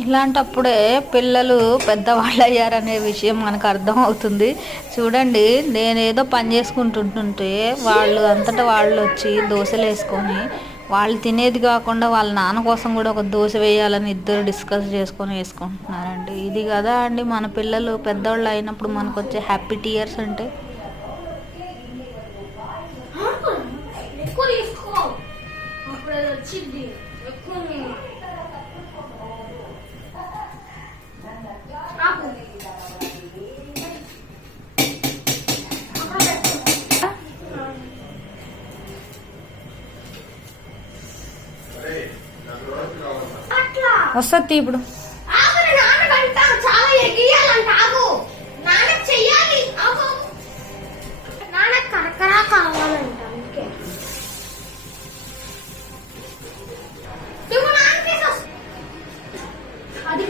ఇలాంటప్పుడే పిల్లలు పెద్దవాళ్ళు అయ్యారనే విషయం మనకు అర్థం అవుతుంది. చూడండి, నేనేదో పని చేసుకుంటుంటుంటే వాళ్ళు అంతటా వాళ్ళు వచ్చి దోశలు వేసుకొని, వాళ్ళు తినేది కాకుండా వాళ్ళ నాన్న కోసం కూడా ఒక దోశ వేయాలని ఇద్దరు డిస్కస్ చేసుకొని వేసుకుంటున్నారండి. ఇది కదా అండి మన పిల్లలు పెద్దవాళ్ళు అయినప్పుడు మనకు వచ్చే హ్యాపీ టీయర్స్ అంటే. వస్తుంది ఇప్పుడు. నాన్న చెయ్యాలి, నాన్న కరకరా కావాలంట.